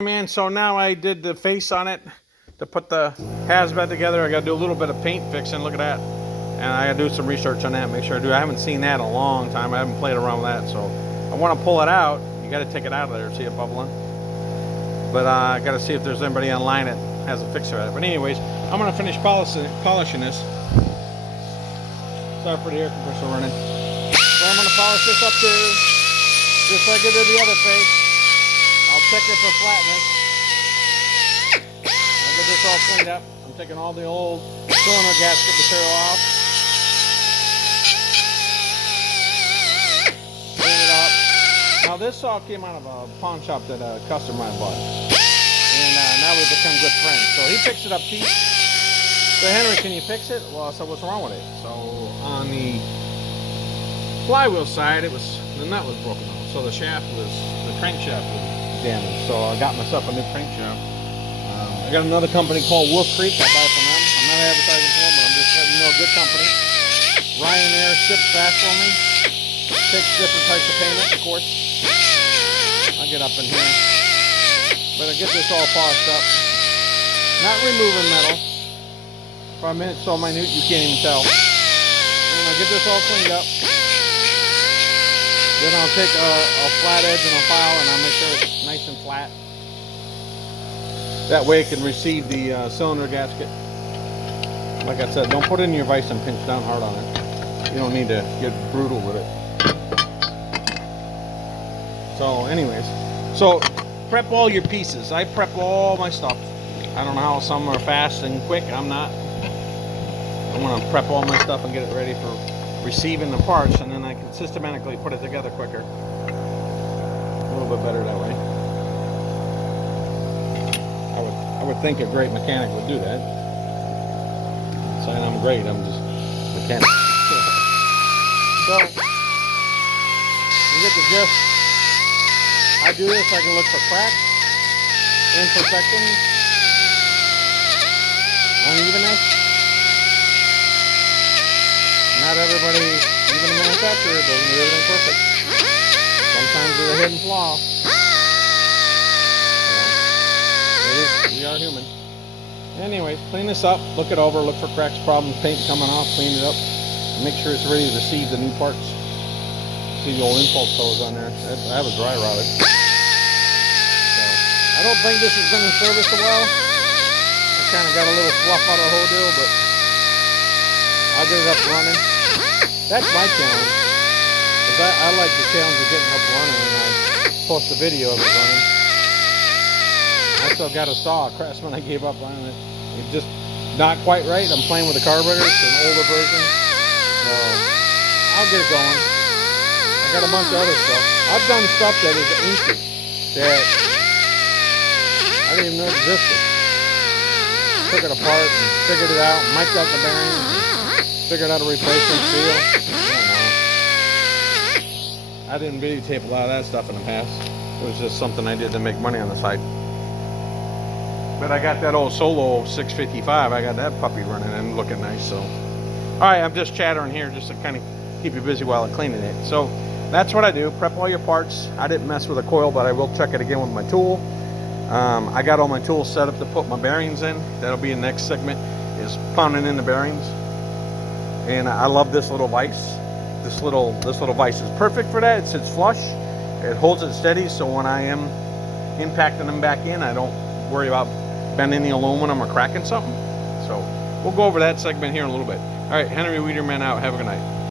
Man, so now I did the face on it to put the hazmat together. I got to do a little bit of paint fixing. Look at that. And I got to do some research on that, make sure I do. I haven't seen that in a long time. I haven't played around with that. So I want to pull it out. You got to take it out of there, see it bubbling. But I got to see if there's anybody online that has a fixer at it. But anyways, I'm going to finish polishing this. Sorry for the air compressor running. So I'm going to polish this up too, just like I did the other face. I'll check it for flatness. I'll get this all cleaned up. I'm taking all the old cylinder gasket material off. Clean it up. Now this all came out of a pawn shop that a customer I bought. And now we've become good friends. So he picks it up cheap. So Henry, can you fix it? Well, I said, what's wrong with it? So on the flywheel side, the nut was broken off. So the crankshaft was damaged. So I got myself a new crankshaft. I got another company called Wolf Creek. I buy from them. I'm not advertising for them, but I'm just letting you know, good company. Ryan there ships fast for me. Takes different types of payment, of course. I'll get up in here. But I get this all polished up. Not removing metal. For a minute, so minute you can't even tell. And I get this all cleaned up. Then I'll take a flat edge and a file and I'll make sure it's nice and flat. That way it can receive the cylinder gasket. Like I said, don't put it in your vise and pinch down hard on it. You don't need to get brutal with it. So anyways, so prep all your pieces. I prep all my stuff. I don't know how some are fast and quick. I'm not. I'm going to prep all my stuff and get it ready for receiving the parts, and then I can systematically put it together quicker. A little bit better that way. I would think a great mechanic would do that. I'm saying I'm great, I'm just a mechanic. So, you get the gist. I do this, I can look for cracks, imperfections, unevenness. Not everybody, even the manufacturer, doesn't do everything perfect. Sometimes there's a hidden flaw. So, we are human. Anyway, clean this up, look it over, look for cracks, problems, paint coming off, clean it up, and make sure it's ready to receive the new parts. See the old impulse hose on there. I have a dry rotted. So, I don't think this has been in service a while. I kind of got a little fluff out of the whole deal, but I'll get it up running. That's my challenge. Because I like the challenge of getting up running, and I post a video of it running. I still got a saw. Craftsman I gave up on it. It's just not quite right. I'm playing with the carburetor. It's an older version. So I'll get it going. I got a bunch of other stuff. I've done stuff that is ancient that I didn't even know existed. Took it apart and figured it out, mic'd out the bearings, figured out a replacement seal. I didn't videotape a lot of that stuff in the past. It was just something I did to make money on the side. But I got that old Solo 655. I got that puppy running and looking nice. So, all right, I'm just chattering here just to kind of keep you busy while I'm cleaning it. So that's what I do. Prep all your parts. I didn't mess with the coil, but I will check it again with my tool. I got all my tools set up to put my bearings in. That'll be the next segment, is pounding in the bearings. And I love this little vise. This little vise is perfect for that. It sits flush. It holds it steady, so when I am impacting them back in, I don't worry about bending the aluminum or cracking something. So we'll go over that segment here in a little bit. All right, Henry Wiederman out. Have a good night.